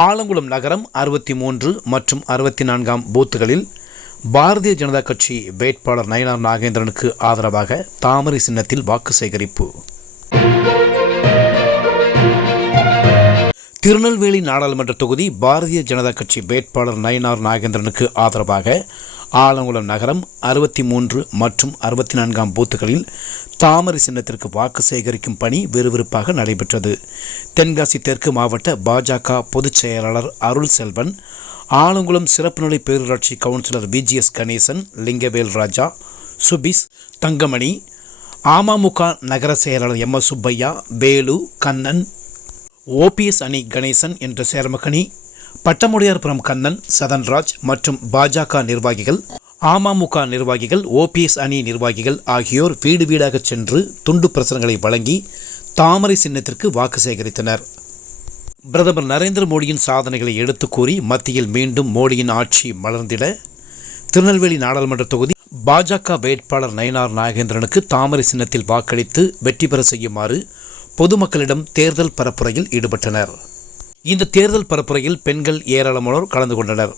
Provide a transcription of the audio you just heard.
ஆலங்குளம் நகரம் அறுபத்தி மூன்று மற்றும் அறுபத்தி நான்காம் பூத்துகளில் பாரதிய ஜனதா கட்சி வேட்பாளர் நயனார் நாகேந்திரனுக்கு ஆதரவாக தாமரை சின்னத்தில் வாக்கு சேகரிப்பு. திருநெல்வேலி நாடாளுமன்ற தொகுதி பாரதிய ஜனதா கட்சி வேட்பாளர் நயனார் நாகேந்திரனுக்கு ஆதரவாக ஆலங்குளம் நகரம் அறுபத்தி மூன்று மற்றும் அறுபத்தி நான்காம் பூத்துகளில் தாமரை சின்னத்திற்கு வாக்கு சேகரிக்கும் பணி விறுவிறுப்பாக நடைபெற்றது. தென்காசி தெற்கு மாவட்ட பாஜக பொதுச் செயலாளர் அருள் செல்வன் ஆலங்குளம் சிறப்பு நிலை பேரூராட்சி கவுன்சிலர் விஜிஎஸ் கணேசன் லிங்கவேல் ராஜா சுபிஸ் தங்கமணி அமமுக நகர செயலாளர் M S Subbaiah Velu Kannan OPS அணி கணேசன் என்ற சேர்மகனி பட்டமுடையார்புரம் கண்ணன் சதன்ராஜ் மற்றும் பாஜக நிர்வாகிகள் அமமுக நிர்வாகிகள் ஓபிஎஸ் அணி நிர்வாகிகள் ஆகியோர் வீடு வீடாக சென்று துண்டு பிரசுரங்களை வழங்கி தாமரை சின்னத்திற்கு வாக்கு சேகரித்தனர். பிரதமர் நரேந்திர மோடியின் சாதனைகளை எடுத்துக் கூறி மத்தியில் மீண்டும் மோடியின் ஆட்சி மலர்ந்திட திருநெல்வேலி நாடாளுமன்ற தொகுதி பாஜக வேட்பாளர் நயனார் நாகேந்திரனுக்கு தாமரை சின்னத்தில் வாக்களித்து வெற்றி பெற செய்யுமாறு பொதுமக்களிடம் தேர்தல் பரப்புரையில் ஈடுபட்டனர். இந்த தேர்தல் பரப்புரையில் பெண்கள் ஏராளமானோர் கலந்து கொண்டனர்.